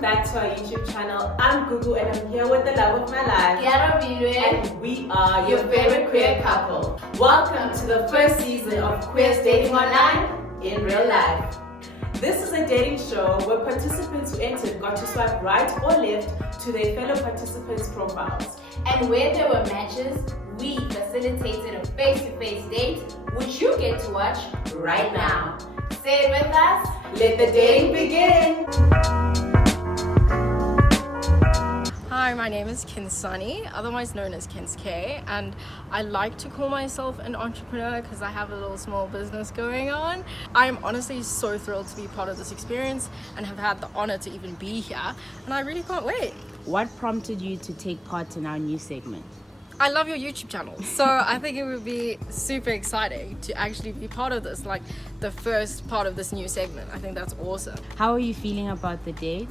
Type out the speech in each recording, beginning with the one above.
welcome back to our YouTube channel. I'm Gugu and I'm here with the love of my life, Kearabilwe, and we are your favorite queer couple. Welcome to the first season of Queers Dating Online in Real Life. This is a dating show where participants who entered got to swipe right or left to their fellow participants' profiles. and where there were matches, we facilitated a face-to-face date, which you get to watch right now. Say it with us. Let the dating begin. Hi, my name is Khensani, otherwise known as Kenske, and I like to call myself an entrepreneur because I have a little small business going on. I'm honestly so thrilled to be part of this experience and have had the honor to even be here, and I really can't wait. What prompted you to take part in our new segment? I love your YouTube channel, so I think it would be super exciting to actually be part of this, like the first part of this new segment. I think that's awesome. How are you feeling about the date?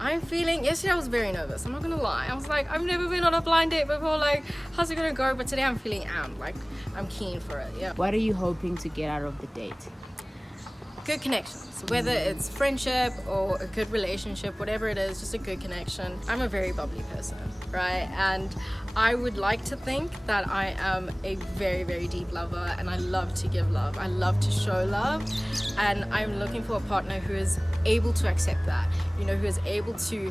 Yesterday I was very nervous, I'm not gonna lie. I was like, I've never been on a blind date before, like, how's it gonna go? But today I'm feeling amped, like, I'm keen for it, yeah. What are you hoping to get out of the date? Good connections, whether it's friendship or a good relationship, whatever it is, just a good connection. I'm a very bubbly person, right? And I would like to think that I am a very, very deep lover, and I love to give love. I love to show love, and I'm looking for a partner who is able to accept that, you know, who is able to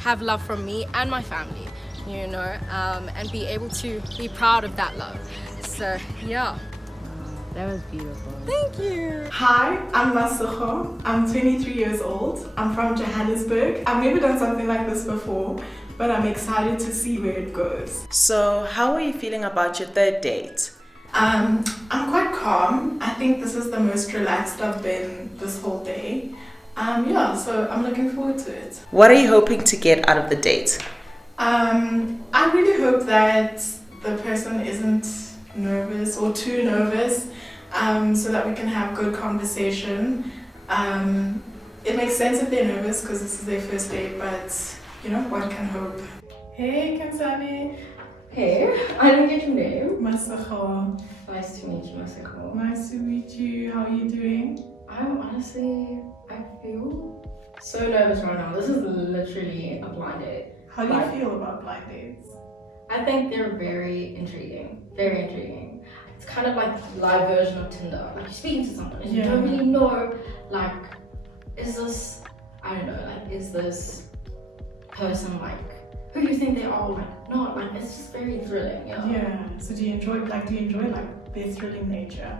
have love from me and my family, you know, and be able to be proud of that love. So, yeah. That was beautiful. Thank you. Hi, I'm Masego. I'm 23 years old. I'm from Johannesburg. I've never done something like this before, but I'm excited to see where it goes. So, how are you feeling about your third date? I'm quite calm. I think this is the most relaxed I've been this whole day. So I'm looking forward to it. What are you hoping to get out of the date? I really hope that the person isn't nervous or too nervous, so that we can have good conversation. It makes sense if they're nervous because this is their first date, but you know, one can hope. Hey, Khensani. Hey, I didn't get your name. Masego. Nice to meet you, Masego. Nice to meet you. How are you doing? I feel so nervous right now. This is literally a blind date. How do you feel about blind dates? I think they're very intriguing. Very intriguing. It's kind of like a live version of Tinder. Like, you're speaking to someone and you don't really know, like, is this person like who you think they are, like not, like it's just very thrilling, you know? Yeah. So do you enjoy their thrilling nature?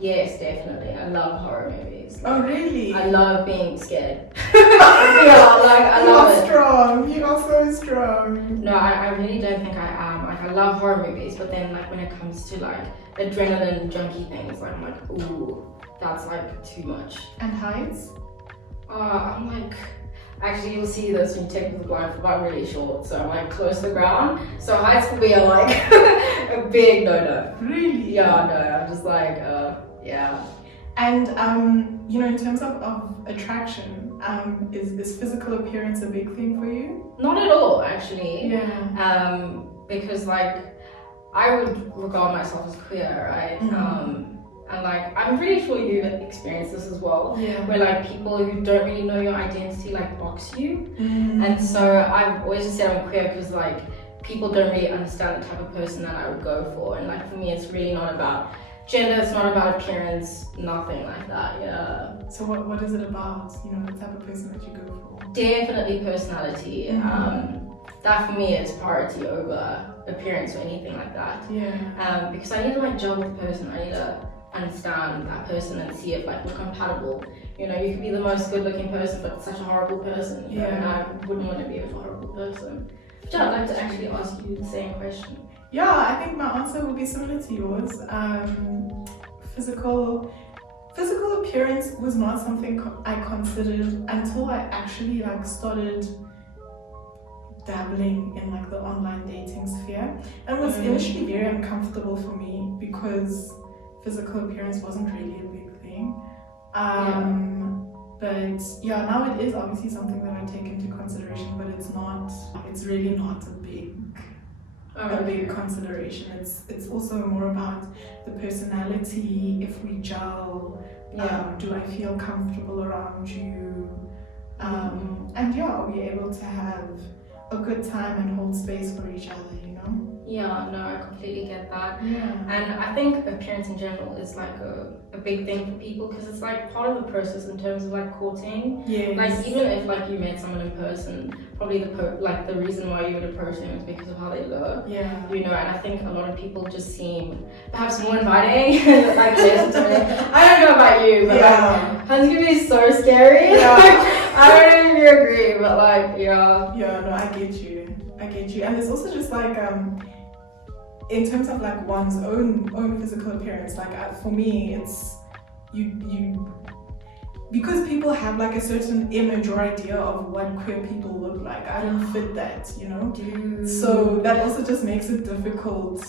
Yes, definitely. I love horror movies. Oh really? I love being scared. I love it. Strong. You are so strong. No, I really don't think I am. Like, I love horror movies, but then like when it comes to like adrenaline junkie things, like I'm like, ooh, that's like too much. And heights? I'm like, actually you'll see this when you take the blindfold, but I'm really short, so I'm like close to the ground. So heights for me are like a big no-no. Really? Yeah, no, I'm just like, yeah. And you know, in terms of attraction, is physical appearance a big thing for you? Not at all, actually. Yeah. Because like, I would regard myself as queer, right? And like, I'm pretty sure you've experienced this as well. Yeah. Where like people who don't really know your identity like box you. And so I've always just said I'm queer because like people don't really understand the type of person that I would go for. And like for me, it's really not about gender, it's not about appearance, nothing like that, yeah. So what is it about, you know, the type of person that you go for? Definitely personality. That for me is priority over appearance or anything like that. Yeah. Because I need to like gel with the person, I need to understand that person and see if like we're compatible. You know, you could be the most good looking person but such a horrible person, you know, and I wouldn't want to be with a horrible person. Which I'd like to actually ask you the same question. Yeah, I think my answer will be similar to yours. Physical appearance was not something I considered until I actually like started dabbling in like the online dating sphere. And it was initially very uncomfortable for me because physical appearance wasn't really a big thing. But yeah, now it is obviously something that I take into consideration, but it's really not a big consideration. It's also more about the personality, if we gel, do I feel comfortable around you, we able to have a good time and hold space for each other, you know? Yeah, no, I completely get that. Yeah. And I think appearance in general is like a big thing for people because it's like part of the process in terms of like courting. Yes. Like even if like you met someone in person, probably the reason why you would approach them is because of how they look. Yeah. You know, and I think a lot of people just seem perhaps more inviting, like less intimidating. I don't know about you, but like Hans can be so scary. Yeah. I don't know if you agree, but like yeah. Yeah, no, I get you. And it's also just like in terms of like one's own physical appearance, like for me it's you because people have like a certain image or idea of what queer people look like. I don't fit that, you know? So that also just makes it difficult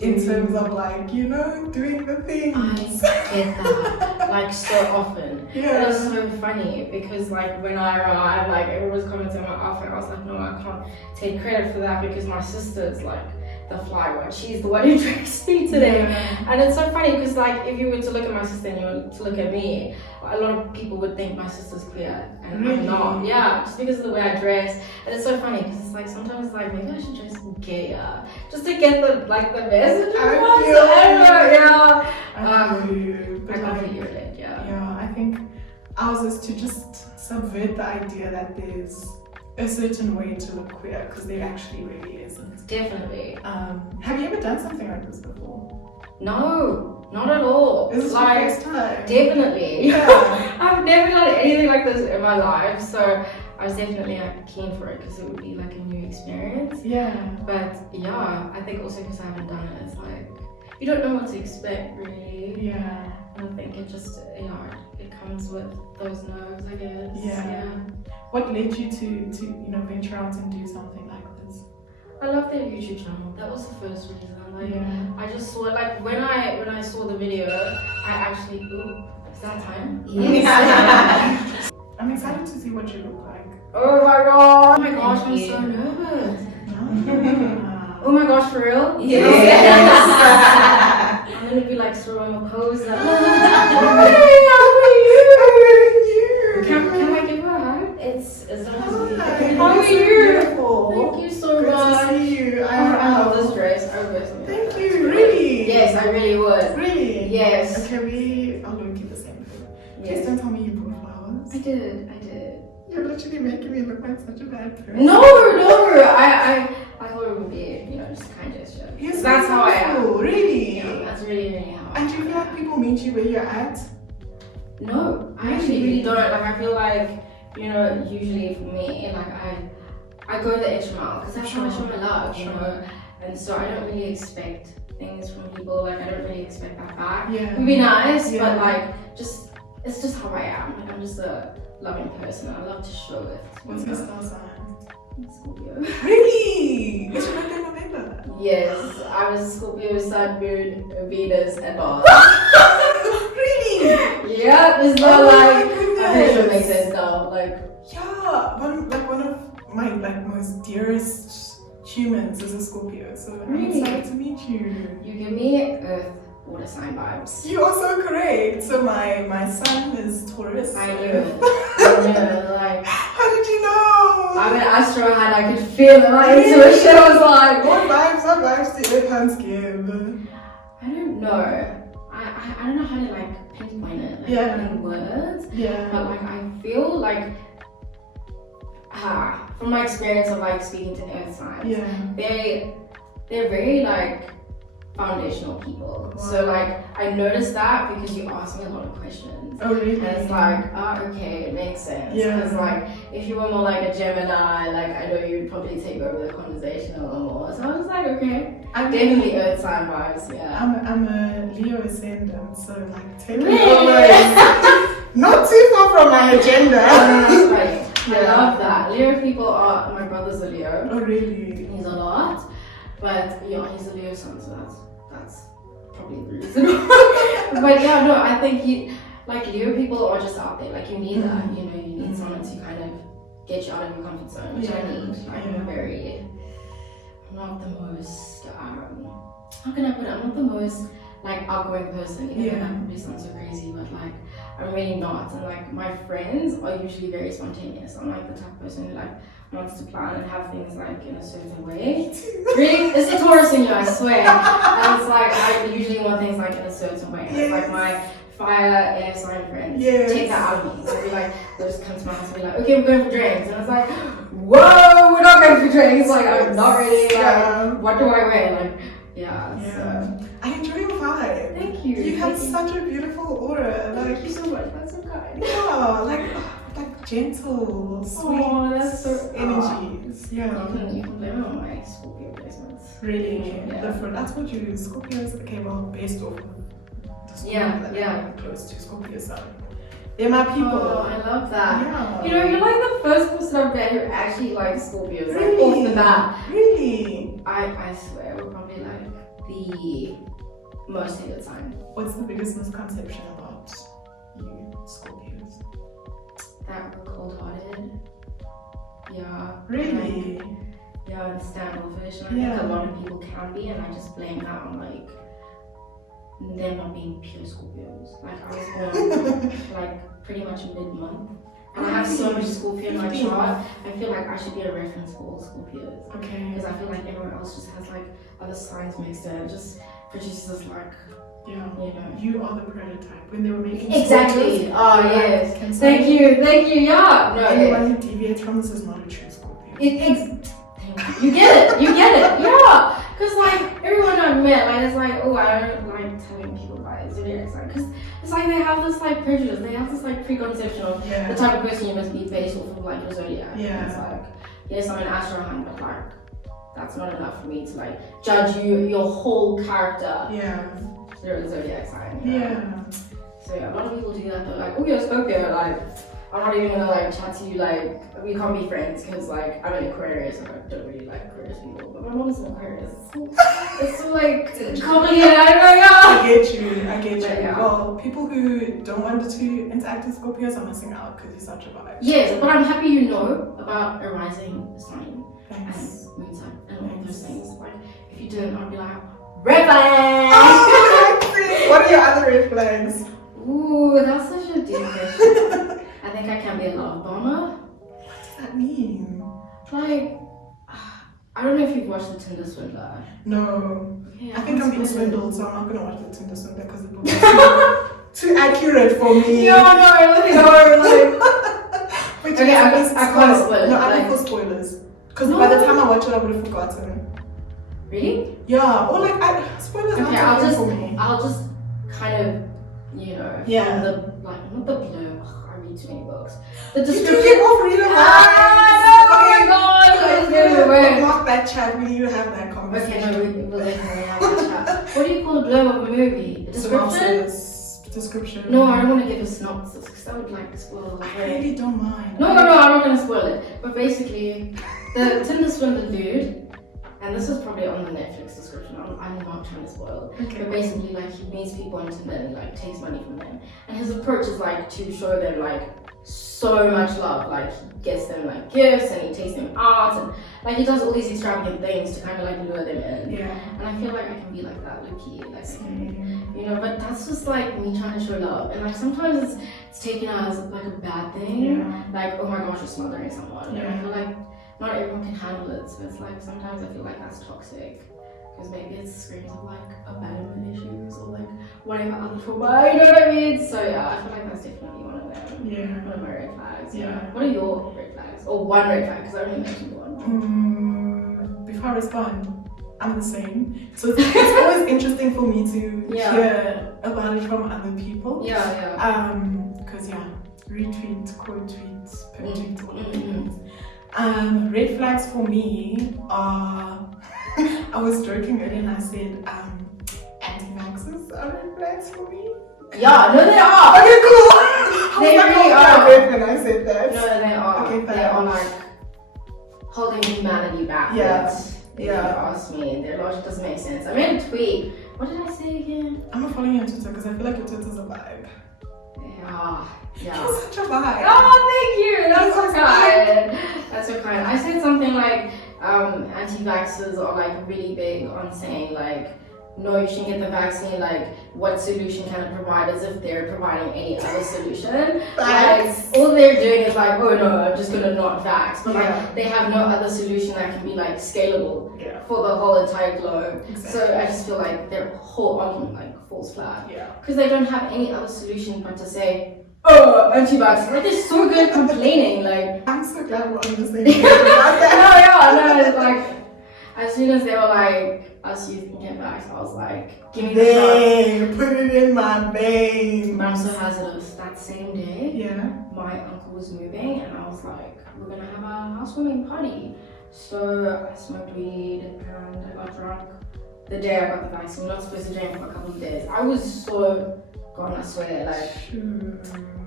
in terms of like, you know, doing the things. I get that, like so often. Yeah. It's so funny because like when I arrived, like everyone was commenting on my outfit. I was like, no, I can't take credit for that because my sister's like the fly one. She's the one who dressed me today. Yeah. And it's so funny because like if you were to look at my sister and you were to look at me, a lot of people would think my sister's queer and Really? I'm not. Yeah, just because of the way I dress. And it's so funny because it's like sometimes it's like maybe I should dress gayer just to get the message across. I don't know, yeah. I feel you. I But like, completely relate, yeah. yeah, I think ours is to just subvert the idea that there's a certain way to look queer because there actually really isn't. Definitely. Have you ever done something like this before? No, not at all. Is this like, your first time? Definitely. Yeah. I've never done anything like this in my life, so I was definitely like, keen for it because it would be like a new experience. Yeah. But yeah, I think also because I haven't done it, it's like you don't know what to expect really. Yeah. And I think it just it comes with those nerves, I guess. Yeah. What led you to you know venture out and do something like this? I love their YouTube channel. That was the first reason. Like Yeah. I just saw like when I saw the video, I actually is that time? Yes. I'm excited to see what you look like. Oh my god! Oh my gosh, Thank I'm so you. nervous. Ah. Oh my gosh, for real? Yes. I'm gonna be like throwing a pose. Like, Can I give her a hug? It's not Hi. How are You're so you? beautiful. Thank you so Good much. to see you. I love this dress. I would wear something. Thank you. Really? Yes, I really would. Really? Yes. Okay, I'll look at the same thing. Please Yes. don't tell me you bought flowers. I did. You're literally making me look like such a bad person. No. I thought it would be, just a kind gesture. You're so That's how I am. beautiful. Really? Yeah, that's really how I am. And do you feel like people meet you where you're at? No, I actually really don't. Like, I feel like, usually for me, like, I go the extra mile because that's how I show my love, you know? And so I don't really expect things from people. Like, I don't really expect that back. Yeah. It would be nice, Yeah. but like, it's just how I am. Like, I'm just a loving person. I love to show it. What's your star sign? Scorpio. Really? It's your birthday in November. Yes, I was Scorpio, Sun, Moon, Venus, and Mars. Really? Yep, it's not Oh my like, I'm pretty sure it makes goodness. sense now. Like, Yeah, one of my most dearest humans is a Scorpio, so I'm Really? excited to meet you. you give me Earth, water sign vibes. You are so correct. So my son is Taurus. I knew it. I knew it. Like, How did you know? I'm an astro head, I could feel it. My intuition was like, What vibes do Earth hands give? I don't know. I don't know how to like pinpoint it, like Yeah. in words. Yeah. But like I feel like from my experience of like speaking to earth signs, Yeah. they're very like foundational people. So like I noticed that because you asked me a lot of questions. Oh really? And it's like, okay, it makes sense. Yeah. Because like if you were more like a Gemini, like I know you'd probably take over the conversation a little more. So I was like, okay. I'm Definitely earth sign vibes, yeah. I'm a Leo ascendant, so like taking Really? over is not too far from my agenda. That's funny. I Yeah. love that. Leo people are, my brother's a Leo. Oh really? He's a lot. But yeah, he's a Leo son, so that's probably the reason. But yeah, no, I think Leo people are just out there. Like you need that, you need someone to kind of get you out of your comfort zone, which I need. Like I'm not the most, how can I put it? I'm not the most like outgoing person. Even though that probably sounds so crazy, but like I'm really not. And like my friends are usually very spontaneous. I'm like the type of person who like wants to plan and have things like in a certain way. Really, it's the Taurus in you, I swear. And it's like I usually want things like in a certain way. It's like my fire air sign friends take that out of me. They'll be like, they'll just come to my house and be like, okay, we're going for drinks. And it's like, whoa, we're not going for drinks. Like, I'm not ready. Like, what do I wear? Like, so. I enjoy your vibe. Thank you. You have such a beautiful aura. Like, Thank you so much. That's so kind. yeah, like gentle, sweet that's so energies. You can blame it on my Scorpio placements. Really different. That's what you Scorpios came out based off of. Close to Scorpio sun. They're my people. Oh, I love that. Yeah. You know, you're like the first person I've met who actually likes Scorpios. Like off the bat. Really? I swear we're probably like the most hated sign. What's the biggest misconception about you, Scorpios? That we're cold-hearted. Yeah. Really? And standoffish. And I think a lot of people can be, and I just blame that on like them not being pure Scorpios. Like I was born like pretty much mid-month, and I have so much Scorpio in my chart. I feel like I should be a reference for all Scorpios. Okay. Because I feel like everyone else just has like other signs mixed in. It just produces like you are the prototype. When they were making exactly. Scorpios, Oh yes. Thank you. Yeah. No. Anyone who deviates from this is not a true Scorpio. You get it. Yeah. Because like everyone I've met, like it's like, oh, I don't like telling people about zodiac sign, because it's like they have this like prejudice, they have this like preconception of the type of person you must be based off of like your zodiac. Yeah. It's like, yes, I'm an astronaut, but like that's not enough for me to like judge your whole character. Yeah. Through a zodiac sign. Yeah. So yeah, a lot of people do that. They're like, oh, you're a Scorpio. Like, I'm not even gonna like chat to you. Like, we can't be friends because like I'm an Aquarius and I don't really like Aquarius people. But my mom's an Aquarius. It's so like complicated. I get you. Yeah. Well, people who don't want to interact with Scorpios are missing out because you're such a vibe. Yes, but I'm happy you know about a rising sign Thanks. and moon sign and all those things. Like, if you didn't, I'd be like, red flag. Oh, what are your other red flags? Ooh, that's such a deep question. I think I can be a love bomber. What does that mean? Like, I don't know if you've watched The Tinder Swindler. No. Yeah, I think I'm being swindled, so I'm not going to watch the Tinder Swindler because it will be too accurate for me. No, like. But Okay, I can't spoil it. No, I like, look for spoilers. Because by the time I watch it, I would have forgotten. Really? Yeah, or like, spoilers Okay, aren't for me. I'll just kind of, you know, Yeah. from the, like, not the blurb. Ugh, I read too many books. The You description. do keep off reading Oh my god! I just gave it away. Mark that chat, we need to have that conversation. Okay, no, we'll definitely have that chat. What do you call a blurb of a movie? A description? Description. No, I don't want to give a synopsis because that would like spoil the I whole. really don't mind. No, I'm not gonna spoil it. But basically, the Tinder Swindler dude, and this is probably on the Netflix description. I'm not trying to spoil. Okay. But basically, like he meets people on Tinder and like takes money from them, and his approach is like to show them like so much love. Like he gets them like gifts and he takes them out and like he does all these extravagant things to kind of like lure them in. Yeah. And I feel like I can be like that, Lucky. Like I can, you know. But that's just like me trying to show love, and like sometimes it's taken as like a bad thing. Yeah. Like, oh my gosh, you're smothering someone. Yeah. And I feel like not everyone can handle it, so it's like sometimes I feel like that's toxic because maybe it screams of like abandonment issues or like whatever other trauma, you know what I mean? So yeah, I feel like that's definitely one of them. Yeah. One of my red flags. Yeah. What are your red flags? Or one red flag, because I only mentioned one. Before I respond, I'm the same. So it's always interesting for me to hear about it from other people. Yeah. Because retweet, quote tweets, pep tweets, all of the Mm-hmm. things. Red flags for me are, I was joking earlier and I said anti-vaxxers are red flags for me. Yeah, no they are! Okay, cool! They really are. When I said that. No, they are. Okay, they are like holding humanity backwards. Yeah. If you ask me, their logic doesn't make sense. I made a tweet. What did I say again? I'm not following you on Twitter because I feel like your Twitter's a vibe. Yeah. You're such a vibe. Oh, thank you. That's so kind. That's so kind. I said something like anti-vaxxers are like really big on saying like no, you shouldn't get the vaccine, like, what solution can it provide, as if they're providing any other solution. Like, all they're doing is like, oh no, I'm just gonna not vax, but like, they have no other solution that can be like scalable for the whole entire globe. So I just feel like their whole argument like falls flat. Because they don't have any other solution but to say, oh, anti-vax. Like, they're so good complaining, like. I'm so glad we're on the same page about that. No, it's like, as soon as they were like, us youth can get vax, I was like, give me the shot. Put it in my vein. But I'm so hazardous. That same day, my uncle was moving, and I was like, we're gonna have a housewarming party. So I smoked weed and I got drunk the day I got the vaccine. We're not supposed to drink for a couple of days. I was so gone, I swear. Like,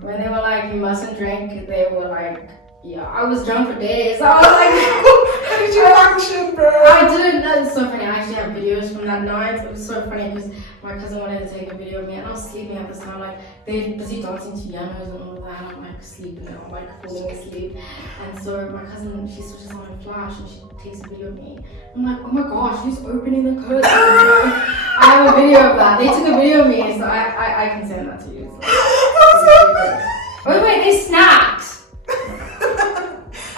when they were like, you mustn't drink, they were like, yeah, I was drunk for days. I was like, how did you function, bro? I didn't know. It's so funny. I actually have videos from that night. It was so funny because my cousin wanted to take a video of me, and I was sleeping at this time. Like, they're busy dancing to pianos and all that. And I'm like sleeping, and I'm like falling asleep. And so my cousin, she switches on my flash and she takes a video of me. I'm like, oh my gosh, who's opening the curtains? I have a video of that. They took a video of me, so I can send that to you. So. Wait, they snapped.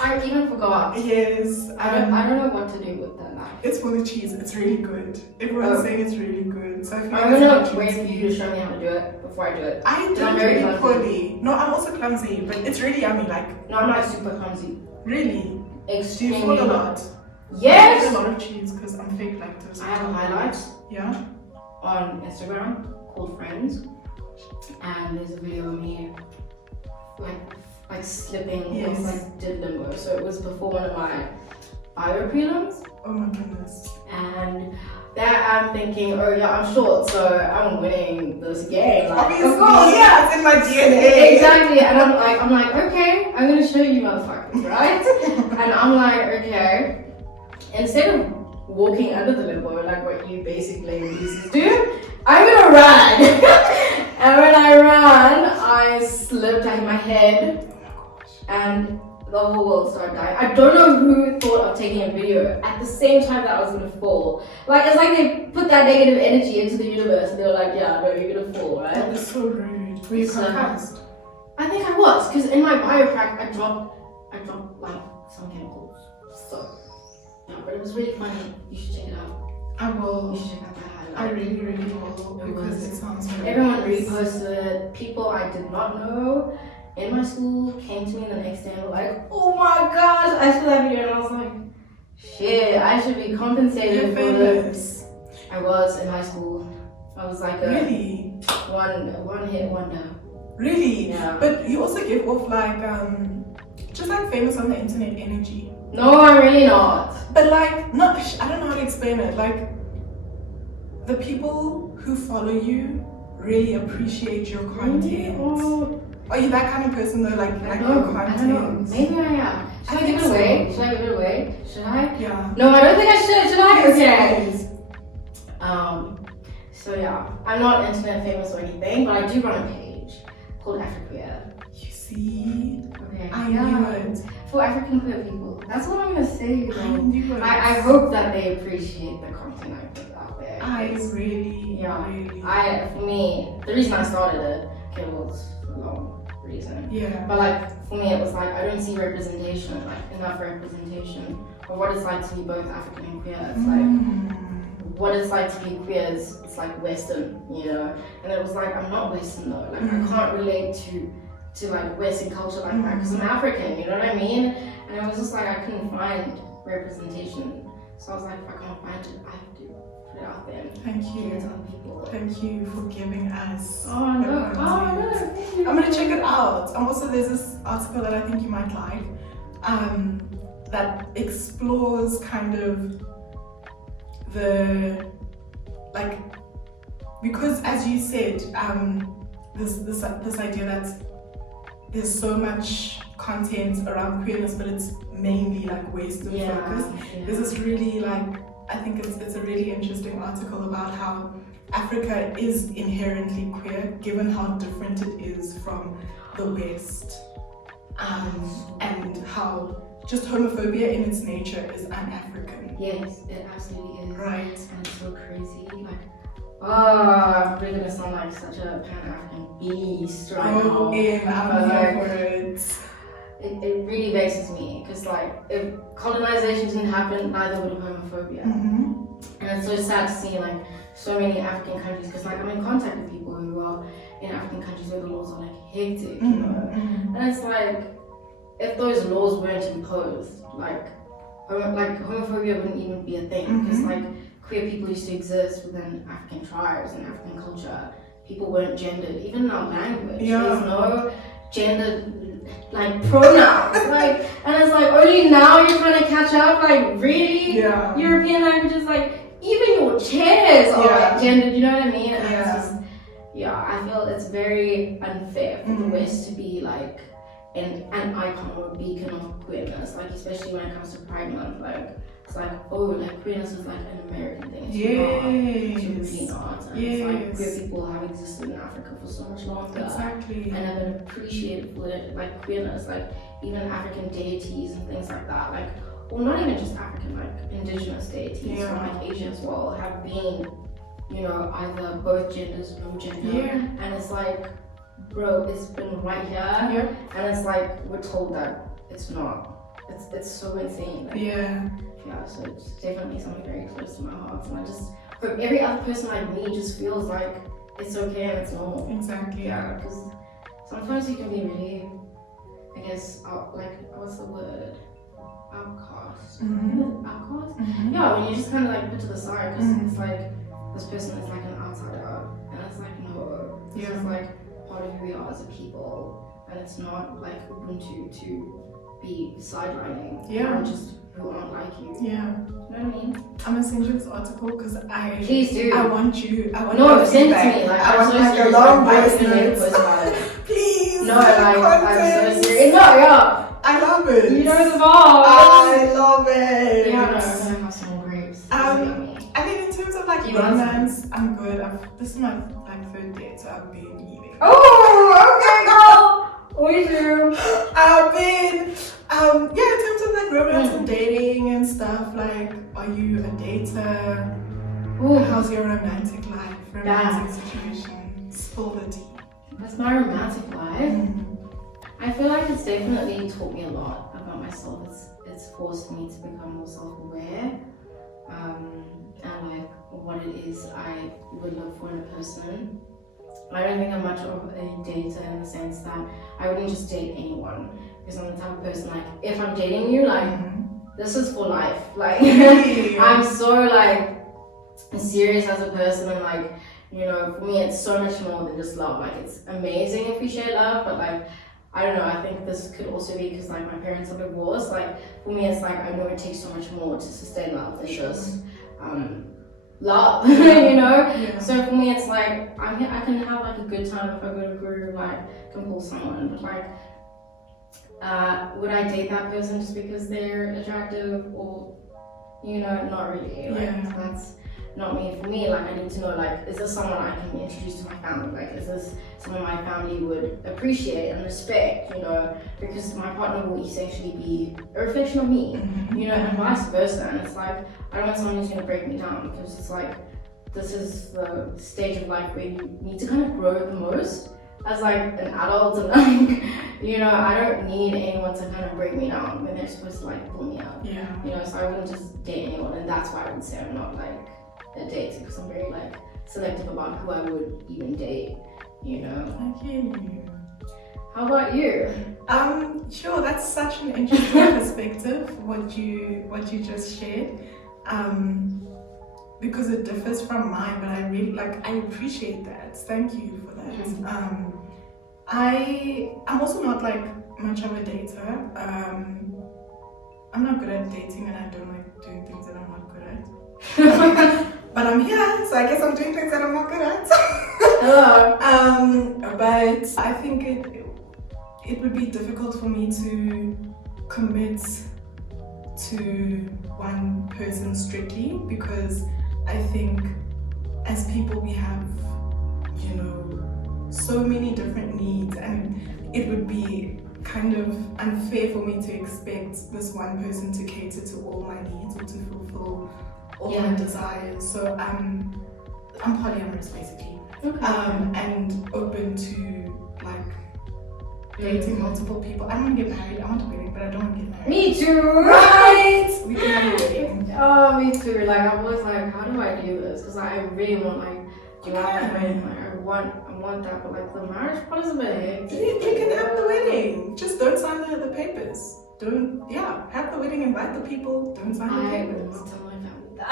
I even forgot. Yes. I don't know what to do with that knife. It's for the cheese. It's really good. Everyone's saying it's really good. So I'm gonna wait for you to show me how to do it before I do it. I do it really poorly. No, I'm also clumsy, but it's really yummy. Like, no, I'm not super clumsy. Really? Extremely. Do you fall a lot? Yes. I eat a lot of cheese because I'm fake lactose. I have a highlight. Yeah. On Instagram called Friends, and there's a video of me like slipping. Yes. It was like did limbo. So it was before one of my bio prelims. Oh my goodness. And there I'm thinking, oh yeah, I'm short, so I'm winning this game. Like, obviously, of course, yeah, it's in my DNA. Exactly, and I'm like, okay, I'm gonna show you motherfuckers, right? And I'm like, okay, instead of walking under the limbo like what you basic ladies do, I'm gonna run. And when I ran, I slipped, I hit my head, and the whole world started dying. I don't know who thought of taking a video at the same time that I was gonna fall. Like, it's like they put that negative energy into the universe and they were like, yeah, no, you're gonna fall, right? That was so rude. Were you concussed? I think I was, because in my bioprac, I dropped like some chemicals. So, yeah, but it was really funny. You should check it out. I will. You should check out that highlight. I really will, because it sounds very Everyone nice. reposted. People I did not know in my school came to me the next day and were like, oh my gosh, I saw that video, and I was like, shit, I should be compensated for this. I was in high school. I was like a really one hit wonder. Really? Yeah. But you also give off like just like famous on the internet energy. No, I'm really not. But like, not, I don't know how to explain it. Like, the people who follow you really appreciate your content. Oh. Are you that kind of person though? Like your content? I don't know. Maybe I am. Should I give it away? Should I give it away? Should I? Yeah. No, I don't think I should. Should I? Yes, Okay. So yeah, I'm not internet famous or anything, but I do run a page called Afro-Queer. You see? Okay. I knew it. For African queer people. That's what I'm gonna say. I knew it. I hope that they appreciate the content I put out there. I really. For me, the reason I started it, okay, well, it's a long reason. Yeah. But like, for me, it was like, I don't see representation, like enough representation of what it's like to be both African and queer. It's like, what it's like to be queer is, it's like Western, you know? And it was like, I'm not Western though. Like, I can't relate to like Western culture like that because I'm African, you know what I mean? And it was just like, I couldn't find representation. So I was like, if I can't find it, I have to put it out there. Thank Give you. it to other people. Thank you for giving us. Oh no, Thank you. I'm gonna check it out. Also, there's this article that I think you might like, that explores kind of the, like, because as you said, this idea that there's so much content around queerness, but it's mainly like Western focused. There's this really like, I think it's a really interesting article about how Africa is inherently queer, given how different it is from the West, and how just homophobia in its nature is un-African. Yes, it absolutely is. Right. And it's so crazy. Like, I'm really gonna sound like such a Pan-African beast right now. I'm here for it. It really vexes me because like if colonization didn't happen, neither would homophobia. And it's so sad to see like so many African countries because like I'm in contact with people who are in African countries where the laws are like hectic, you know. And it's like if those laws weren't imposed, like homophobia wouldn't even be a thing because like queer people used to exist within African tribes and African culture. People weren't gendered, even in our language. There's no gendered like pronouns, like, and it's like only now you're trying to catch up. Like really, European languages, like even your chairs are like gendered. You know what I mean? And it's just, I feel it's very unfair for the West to be like an icon or a beacon of queerness, like especially when it comes to Pride Month. Like it's like, oh, like queerness is like an American thing. It's really not. And it's like queer people have existed in Africa for so much longer. And have been appreciated for it, like queerness, like even African deities and things like that. Like, well, not even just African, like indigenous deities from like Asia as well have been, you know, either both genders, no gender. And it's like, bro, it's been right here. And it's like we're told that it's not. It's so insane. Like, so it's definitely something very close to my heart, and I just hope every other person like me just feels like it's okay and it's normal. Because sometimes you can be really, I guess, like, what's the word? Outcast. Outcast? Yeah, when you just kind of like put to the side because it's like this person is like an outsider, and it's like no, this is like part of who we are as a people, and it's not like Ubuntu to be sidelining just who aren't like you. You know what I mean? I'm gonna send you this article because Please do. I want you. No, send it to me. Like, I I'm want so like serious. a long Like, voice note. Please. No, like I'm so serious. No, I love it. You know the vibe. I love it. Yeah, no, I'm gonna have some more grapes. I mean, in terms of like romance, I'm good. This is my like third date, so I've been eating. Oh, okay, girl. We do. I've been, in terms of like romance and dating and stuff, like, are you a dater? How's your romantic life, romantic situation? Spill the tea. That's my romantic life. I feel like it's definitely taught me a lot about myself. It's forced me to become more self-aware, and like what it is I would look for in a person. I don't think I'm much of a dater in the sense that I wouldn't just date anyone, because I'm the type of person like, if I'm dating you, like this is for life. Like I'm so like serious as a person, and like, you know, for me it's so much more than just love. Like it's amazing if we share love, but like I don't know, I think this could also be because like my parents are divorced. Like for me it's like I know it takes so much more to sustain love than just love, you know? So for me it's like I can have like a good time if I go to Gugu, like can pull someone, but like would I date that person just because they're attractive, or, you know, not really. Like that's not me. For me, like I need to know, like, is this someone I can introduce to my family? Like, is this someone my family would appreciate and respect, you know? Because my partner will essentially be a reflection of me, you know, and vice versa. And it's like, I don't want someone who's gonna break me down, because it's like, this is the stage of life where you need to kind of grow the most as like an adult, and like, you know, I don't need anyone to kind of break me down when they're supposed to like pull me up. You know, so I wouldn't just date anyone, and that's why I would say I'm not like a date, because I'm very like selective about who I would even date, you know. I hear you. How about you? Sure, that's such an interesting perspective, what you just shared. Because it differs from mine, but I really I appreciate that. Thank you for that. I'm also not like much of a dater. I'm not good at dating, and I don't like doing things that I'm not good at. But I'm here, so I guess I'm doing things that I'm not good at. But I think it would be difficult for me to commit to one person strictly, because I think as people we have, you know, so many different needs, and it would be kind of unfair for me to expect this one person to cater to all my needs or to fulfill all my desires. So I'm polyamorous basically, and open to like dating multiple people. I don't want to get married. I want a wedding, but I don't want to get married. Me too. Right? We can have a wedding. Oh, me too. Like I'm always like, how do I do this? Because I really want like, you know, like I want that, but like the marriage part is a bit hectic. You can have the wedding. Just don't sign the papers. Have the wedding, invite the people, don't sign the papers. I will tell my family that.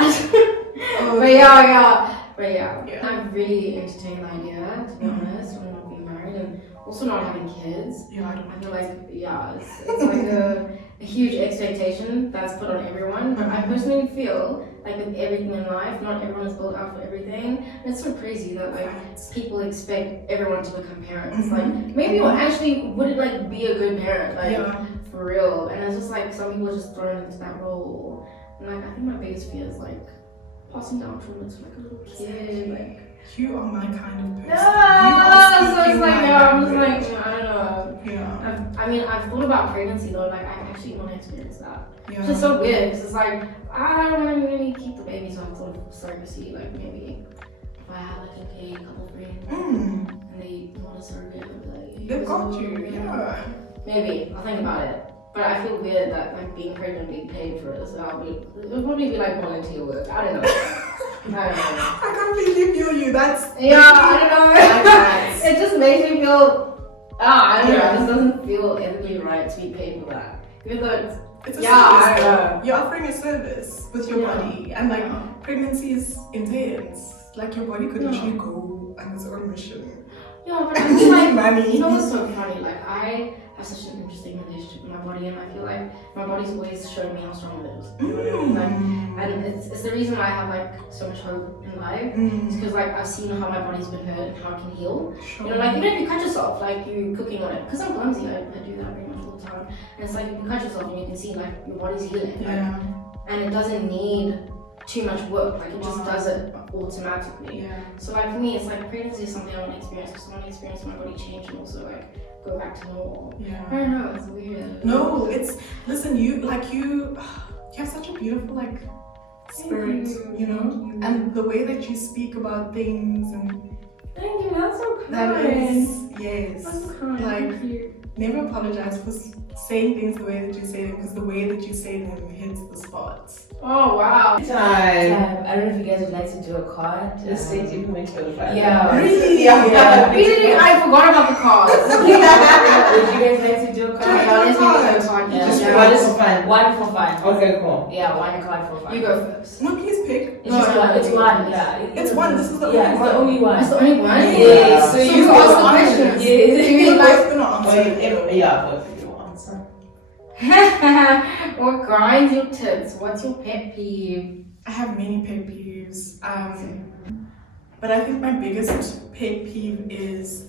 But yeah. I really entertain the idea, to be honest, when not being married and also not having kids. Yeah, I feel like, it's like a huge expectation that's put on everyone. But I personally feel like with everything in life, not everyone is built out for everything. And it's so crazy that like people expect everyone to become parents. Like maybe would it like be a good parent? Like for real. And it's just like some people are just thrown into that role. And like I think my biggest fear is like passing down trauma to like a little kid. Like you are my kind of person. So it's like I'm just like I don't know. Yeah. I mean I've thought about pregnancy though. Like I actually want to experience that. Yeah. Which is so weird because it's like I don't want to really keep the baby, so I thought of surrogacy. Like maybe if I had like a couple friends and they want to surrogate, like they've got you. Yeah. Maybe I'll think about it. But I feel weird that like being pregnant being paid for it, so it'll probably be like volunteer work. I don't know. I completely feel you. That's I don't know. It just makes me feel I don't know. It just doesn't feel ethically right to be paid for that. Even though it's a service. You're offering a service with your body, and like pregnancy is intense. Like your body could actually go on its own mission. Yeah, but I feel like money. You know what's so funny? Like I have such an interesting relationship with my body, and I feel like my body's always showing me how strong it is. You know what I mean? Like, and it's the reason why I have like so much hope in life. It's because like I've seen how my body's been hurt and how it can heal. Sure. You know, like even if you cut yourself, like you cooking on it, because I'm clumsy, I do that pretty much all the time. And it's like you cut yourself and you can see like your body's healing. Like, and it doesn't need too much work, like it just does it automatically. So like for me, it's like pregnancy is something I want to experience because I want to experience my body change and also like go back to normal. I don't know, it's weird. No, listen, you have such a beautiful like spirit, you know, and the way that you speak about things and thank you, that's so kind. That is, yes. That's so kind. Like, thank you. Never apologize for saying things the way that you say them, because the way that you say them hits the spot. Oh wow. Time. I don't know if you guys would like to do a card. Just stay tuned for next week. Yeah. Really? Really? I forgot about the cards. Would you guys like to do a card? Yeah, let's make a card. Just Yeah. one for fun. One for fun. Okay, cool. Yeah, one card for fun. You go first. No, please pick. It's just one. It's one. Yeah. It's one. This is the Yeah, it's the only one. That's the only one? Yeah. So you ask the questions. Yeah. Do you mean like Yeah, both of you answer. what grinds your tits? What's your pet peeve? I have many pet peeves, but I think my biggest pet peeve is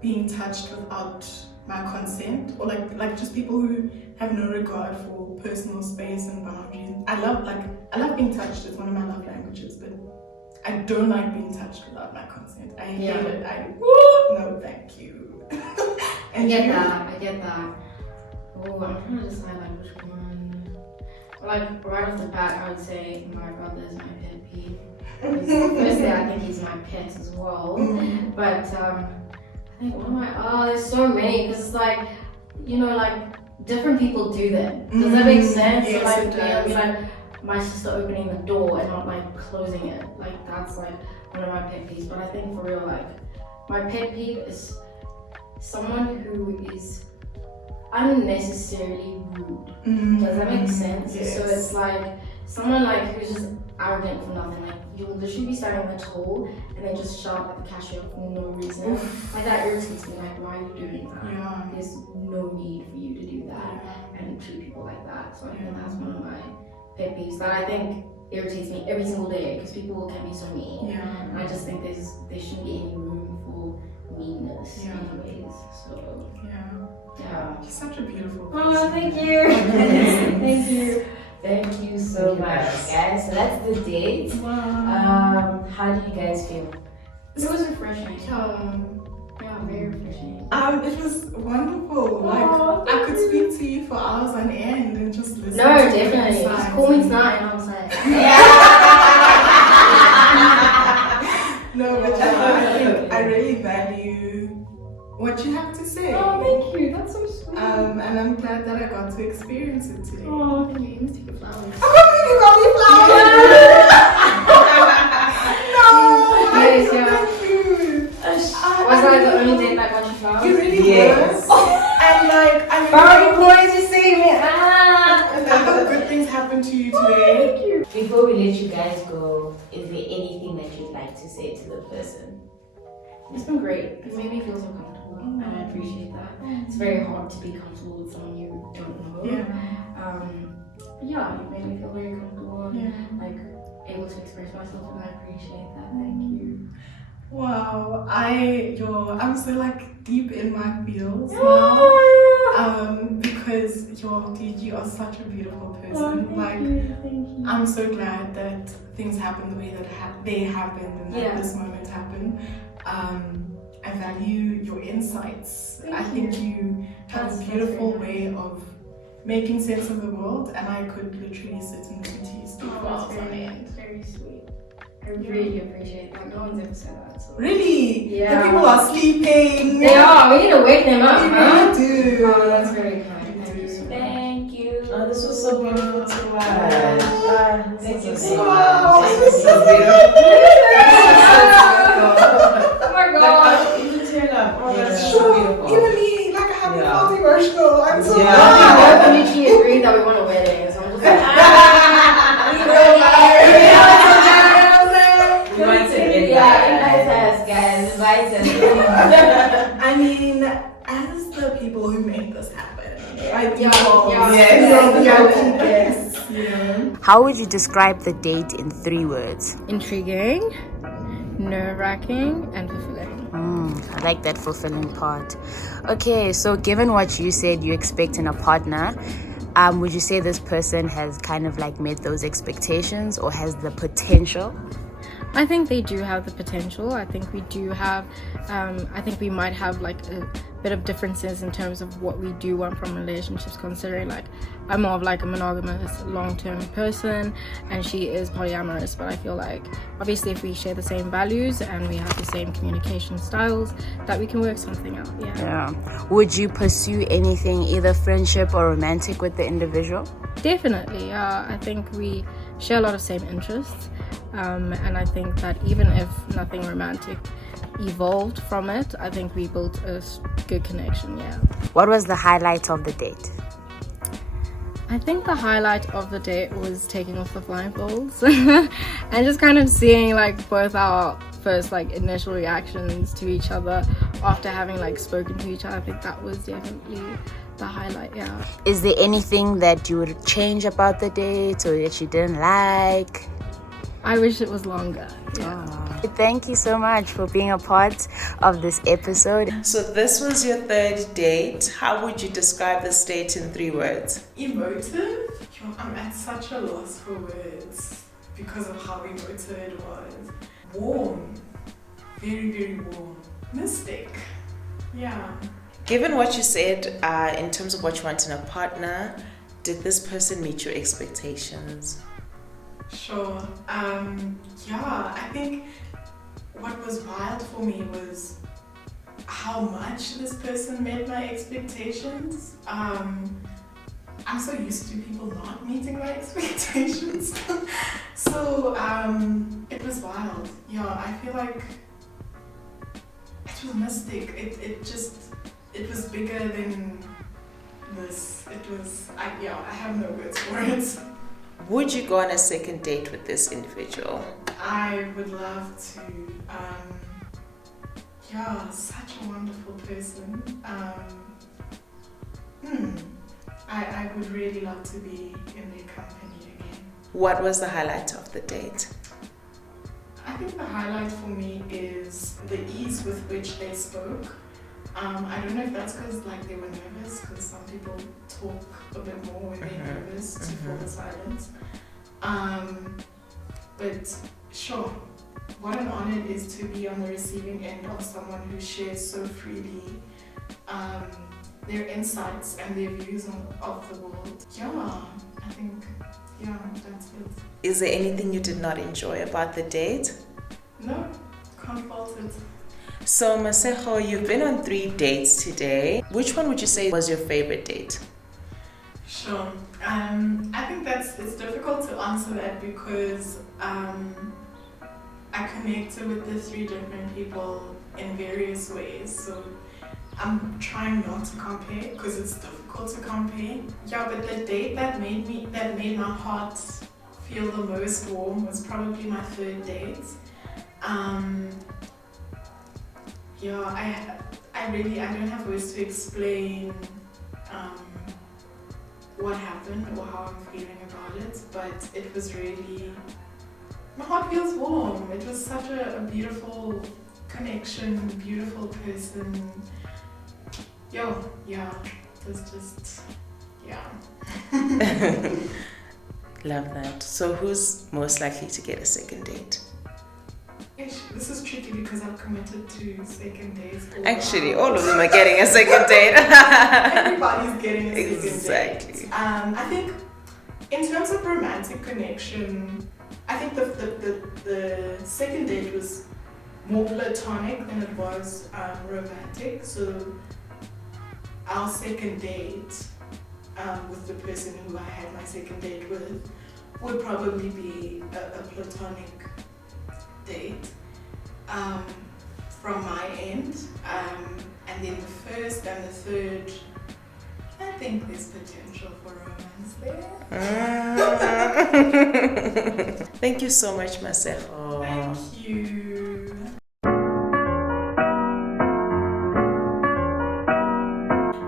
being touched without my consent, or like just people who have no regard for personal space and boundaries. I love being touched. It's one of my love languages, but I don't like being touched without my consent. I hate it. No, thank you. I get that. Oh, I'm trying to decide like which one. Like right off the bat, I would say my brother is my pet peeve. Firstly, I think he's my pet as well. But I think there's so many because it's like, you know, like different people do that. Does that make sense? Yes, so, like, it does. it's like my sister opening the door and not like closing it. Like that's like one of my pet peeves. But I think for real, like my pet peeve is someone who is unnecessarily rude. Does that make sense? Yes. So it's like someone like who's just arrogant for nothing. Like you'll literally be standing in the toll and then just shout at the cashier for no reason. Like that irritates me. Like why are you doing that? Yeah. There's no need for you to do that and treat people like that. So I think that's one of my pet peeves that I think irritates me every single day because people can be so mean. And I just think there shouldn't be any room for meanness anyways. So yeah. He's such a beautiful person. Oh, thank you. Thank you. Thank you so much, guys. So that's the date. Wow. How do you guys feel? It was refreshing. Yeah, very refreshing. It was wonderful. Like I could speak to you for hours on end and just listen. No, to definitely. your Just insights. call me tonight and I was like, and I'm glad that I got to experience it today. Oh, thank you. Let's take your flowers. Oh, you got me flowers! No! Yes, yeah. Thank you. Was that the only date that got you flowers? You really Yes. was. And like, I Sorry, boys, you see me. I hope good things happen to you today. Before we let you guys go, is there anything that you'd like to say to the person? It's been great. It made me feel so comfortable, and I appreciate that. It's very hard to be comfortable with someone you don't know. Yeah. Yeah, it made me feel very comfortable, like able to express myself, and I appreciate that. Thank you. Wow, I'm so like deep in my feels now. Because you are such a beautiful person. Thank you. I'm so glad that things happen the way that they happened and that this moment happened. I value your insights. I think you have a beautiful way of making sense of the world, and I could literally sit and listen to you speak for hours on end. Very sweet. I really appreciate that. No one's ever said that. So. Really? Yeah. The people are sleeping. They are. We need to wake them up. We Huh? really do. Oh, that's very kind. Thank you so much. Thank you. Oh, this was so beautiful to watch. Thank you so Wow. much. This is so beautiful. Oh my god. You turn up. Oh, that's so Sure. beautiful. Even me, like I haven't felt emotional. I'm so Yeah. We both mutually agreed that we want a wedding, so I'm just like, Invite us, guys. Invite us. I mean, as the people who make this happen, right? How would you describe the date in 3 words? Intriguing, nerve-wracking, and fulfilling. I like that fulfilling part. Okay, so given what you said you expect in a partner, would you say this person has kind of like met those expectations or has the potential? I think they do have the potential. I think we do have, I think we might have like a bit of differences in terms of what we do want from relationships, considering like I'm more of like a monogamous long-term person and she is polyamorous, but I feel like obviously if we share the same values and we have the same communication styles, that we can work something out. Yeah. Would you pursue anything, either friendship or romantic, with the individual? Definitely. I think we share a lot of same interests, and I think that even if nothing romantic evolved from it, I think we built a good connection. What was the highlight of the date? I think the highlight of the date was taking off the blindfolds and just kind of seeing like both our first like initial reactions to each other after having like spoken to each other. I think that was definitely the highlight. Is there anything that you would change about the date or that you didn't like? I wish it was longer. Thank you so much for being a part of this episode. So this was your 3rd date. How would you describe this date in 3 words? Emotive? I'm at such a loss for words because of how emotive it was. Warm. Very, very warm. Mystic. Yeah. Given what you said in terms of what you want in a partner, did this person meet your expectations? Sure. I think what was wild for me was how much this person met my expectations. I'm so used to people not meeting my expectations. So it was wild. I feel like it was mystic. It was bigger than this. I have no words for it. Would you go on a 2nd date with this individual? I would love to. Such a wonderful person. I would really love to be in their company again. What was the highlight of the date? I think the highlight for me is the ease with which they spoke. I don't know if that's because like they were nervous, because some people talk a bit more when they're nervous to fill the silence. But sure, what an honor it is to be on the receiving end of someone who shares so freely their insights and their views of the world. I think that's it. Is there anything you did not enjoy about the date? No, can't fault it. So Masego, you've been on 3 dates today. Which one would you say was your favorite date? Sure. I think it's difficult to answer that because I connected with the 3 different people in various ways. So I'm trying not to compare because it's difficult to compare. Yeah, but the date that made my heart feel the most warm was probably my 3rd date. Yeah, I don't have words to explain what happened or how I'm feeling about it, but it was really, my heart feels warm. It was such a beautiful connection, beautiful person. Yeah, it was just, yeah. Love that. So who's most likely to get a second date? This is tricky because I've committed to second dates. Actually, all of them are getting a second date. Everybody's getting a second Exactly. date. I think in terms of romantic connection, I think the second date was more platonic than it was romantic. So our second date with the person who I had my second date with would probably be a platonic date from my end, and then the first and the third, I think there's potential for romance there. Thank you so much, Masego. Thank you.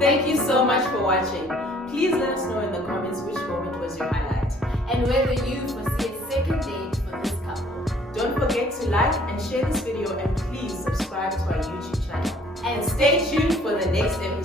Thank you so much for watching. Please let us know in the comments which moment was your highlight. And whether you foresee a second date for this couple. Don't forget to like and share this video, and please subscribe to our YouTube channel. And Stay tuned for the next episode.